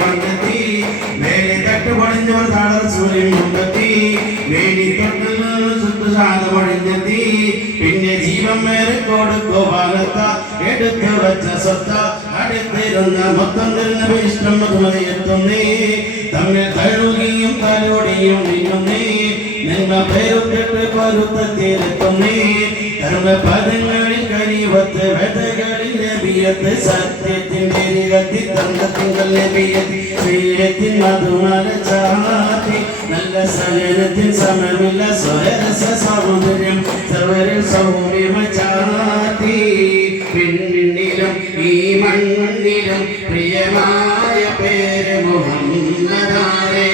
വന്നെത്തി വേലി തട്ടുപടിഞ്ഞവർ താഴർ സൂര്യൻ മുണ്ടെത്തി വേലി തൊട്ടിൽ ശുദ്ധശാല പടിഞ്ഞെത്തി പിന്നെ ജീവൻ മേലെ കൊടുക്കോ ഭാഗത്ത എടുത്തു വച്ച സ്വത്ത അടുത്തിരുന്ന മൊത്തം തന്നെ ഇഷ്ടം മധുമതിയെത്തുന്നേ തമ്മിൽ തഴുകിയും തലോടിയും നിന്നുന്നേ നിന്ന പേരുത്തിട്ട് പരുത്തത്തിലെത്തുന്നേ കർമ്മപദങ്ങളിൽ കരിവത്ത് വെതകളിൽ നബിയത്ത് സത്യത്തിന്റെ രകത്തി തന്തത്തിങ്കൽ നബിയത്ത് ശ്രീരത്തിൻ മധുമല ചാത്തി നല്ല സജനത്തിൻ സമമില്ല സ്വരരസ സൗന്ദര്യം സർവരിൽ സൗമ്യമ ചാത്തി പിന്നിലും ഈ മണ്ണിലും പ്രിയമായ പേര് മുഹമ്മദാരേ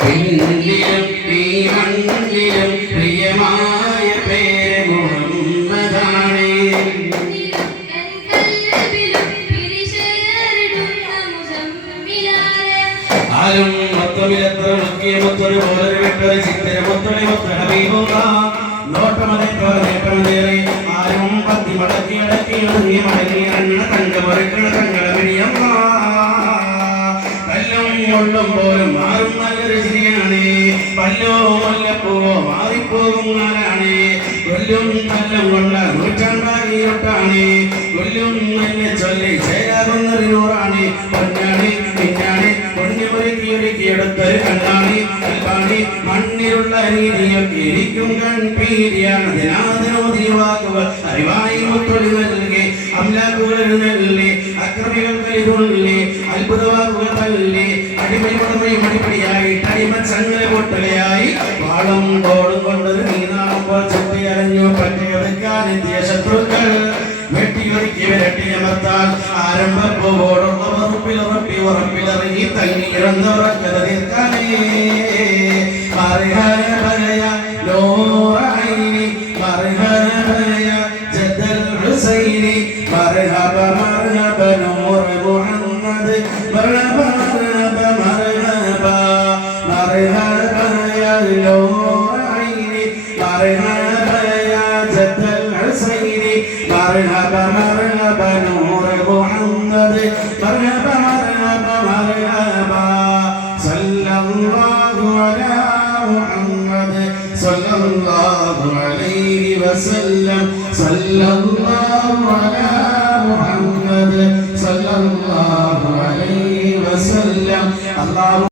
പിന്നിലും ഈ മണ്ണിലും പ്രിയമായ പേര് മുഹമ്മദാണേ ആരും മൊത്തമിലെത്ര മുക്കിയ മൊത്തൊരു പോലൊരു വിട്ടൊരു ചിത്തര മൊത്തൊളി മൊത്ത ഹബീബുള്ള നോട്ടമതേ നേട്ടമതേറെ ആരും പത്തി മടക്കി അടക്കി ഒതുങ്ങി മടങ്ങി എണ്ണ തങ്കമൊരുക്കണ തങ്ങളമിഴിയമ്മ കല്ലും കൊള്ളും പോലും മാറും നല്ല രചനയാണ് പല്ലോ മല്ലപ്പൂവോ മാറിപ്പോകും നാലാണ് കൊല്ലും കല്ലും കൊണ്ട നൂറ്റാണ്ടാകിയൊട്ടാണ് കൊല്ലും എന്നെ ചൊല്ലി ചേരാകുന്നൊരു നൂറാണ് പൊന്നാണ് പിന്നാണ് പൊന്നുമൊരുക്കിയൊരുക്കിയെടുത്തൊരു കണ്ണാണ് കൽപ്പാണ് മണ്ണിലുള്ള രീതിയൊക്കെ ഇരിക്കും കൺപീരിയാണ് ദിനാദിനോദിവാക്കുകൾ അറിവായി മുത്തൊളി നൽകി അംലാക്കുകൾ നൽകി അക്രമികൾ കലിതുള്ളി അത്ഭുതവാക്കുകൾ തല്ലി അടിമയുടമയും അടിപടിയായി അടിമ ചങ്ങല പൊട്ടലയായി വാളും തോടും കൊണ്ടൊരു നീനാകുമ്പോൾ ചുറ്റി അരഞ്ഞു പറ്റിയെടുക്കാനെത്തിയ ശത്രുക്കൾ വെട്ടിയൊരുക്കി വിരട്ടിയമർത്താൽ ആരംഭപ്പോടുള്ള ഉറപ്പിലിറങ്ങി തങ്ങി ഇറന്നവറക്കര തീർക്കാനേ മറിഹര ഭയ ലോറൈനി മറിഹര ഭയ ജദൽ ഹുസൈനി മർഹബ മർഹബ നൂർ മുഹമ്മദ് മർഹബ മർഹബ മർഹബ മർഹബ ഭയ ലോറൈനി മർഹബ ഭയ ജദൽ ഹുസൈനി മർഹബ മർഹബ നൂർ മുഹമ്മദ് മർഹബ മർഹബ മർഹബ സല്ലല്ലാഹു അലാ മുഹമ്മദ് സല്ലല്ലാഹു അലൈഹി വസല്ലം സല്ലല്ലാഹു അലാ മുഹമ്മദ് സല്ലല്ലാഹു അലൈഹി വസല്ലം അല്ലാഹു